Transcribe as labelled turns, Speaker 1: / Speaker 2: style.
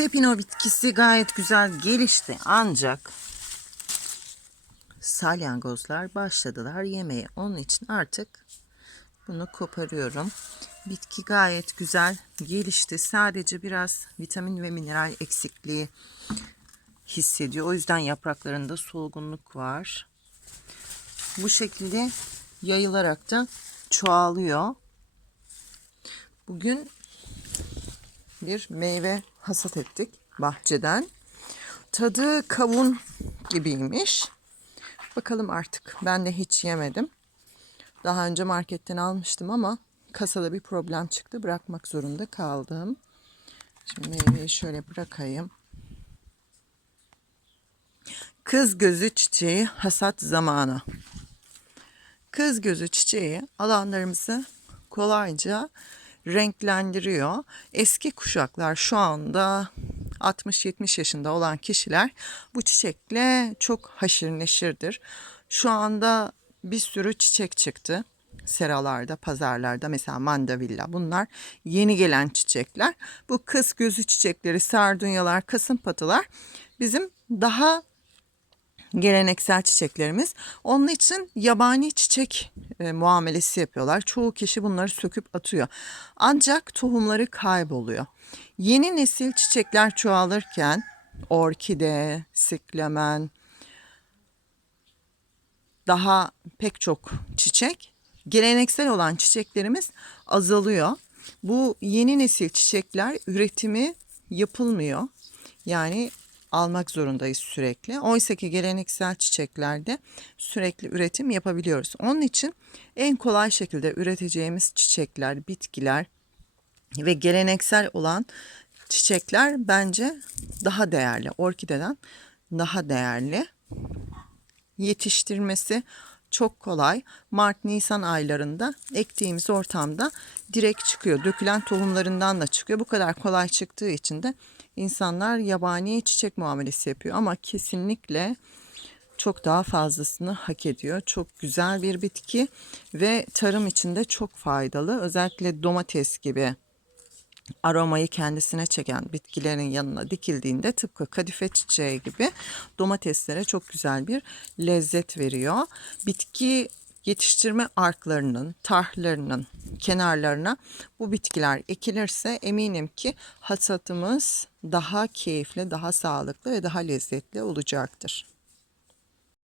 Speaker 1: Pepino bitkisi gayet güzel gelişti ancak salyangozlar başladılar yemeye. Onun için artık bunu koparıyorum. Bitki gayet güzel gelişti. Sadece biraz vitamin ve mineral eksikliği hissediyor. O yüzden yapraklarında solgunluk var. Bu şekilde yayılarak da çoğalıyor. Bugün bir meyve hasat ettik bahçeden. Tadı kavun gibiymiş. Bakalım artık. Ben de hiç yemedim. Daha önce marketten almıştım ama kasada bir problem çıktı. Bırakmak zorunda kaldım. Şimdi meyveyi şöyle bırakayım. Kız gözü çiçeği hasat zamanı. Kız gözü çiçeği alanlarımızı kolayca renklendiriyor. Eski kuşaklar şu anda 60-70 yaşında olan kişiler bu çiçekle çok haşır neşirdir. Şu anda bir sürü çiçek çıktı. Seralarda, pazarlarda mesela mandavilla bunlar yeni gelen çiçekler. Bu kız gözü çiçekleri, sardunyalar, kasımpatılar bizim daha geleneksel çiçeklerimiz. Onun için yabani çiçek e, muamelesi yapıyorlar. Çoğu kişi bunları söküp atıyor. Ancak tohumları kayboluyor. Yeni nesil çiçekler çoğalırken orkide, siklemen, daha pek çok çiçek, geleneksel olan çiçeklerimiz azalıyor. Bu yeni nesil çiçekler üretimi yapılmıyor. Yani almak zorundayız sürekli. Oysa ki geleneksel çiçeklerde sürekli üretim yapabiliyoruz. Onun için en kolay şekilde üreteceğimiz çiçekler, bitkiler ve geleneksel olan çiçekler bence daha değerli. Orkideden daha değerli. Yetiştirmesi çok kolay. Mart-Nisan aylarında ektiğimiz ortamda direkt çıkıyor. Dökülen tohumlarından da çıkıyor. Bu kadar kolay çıktığı için de insanlar yabani çiçek muamelesi yapıyor ama kesinlikle çok daha fazlasını hak ediyor. Çok güzel bir bitki ve tarım içinde çok faydalı. Özellikle domates gibi aromayı kendisine çeken bitkilerin yanına dikildiğinde tıpkı kadife çiçeği gibi domateslere çok güzel bir lezzet veriyor. Bitki yetiştirme arklarının, tarhlarının kenarlarına bu bitkiler ekilirse eminim ki hasatımız daha keyifli, daha sağlıklı ve daha lezzetli olacaktır.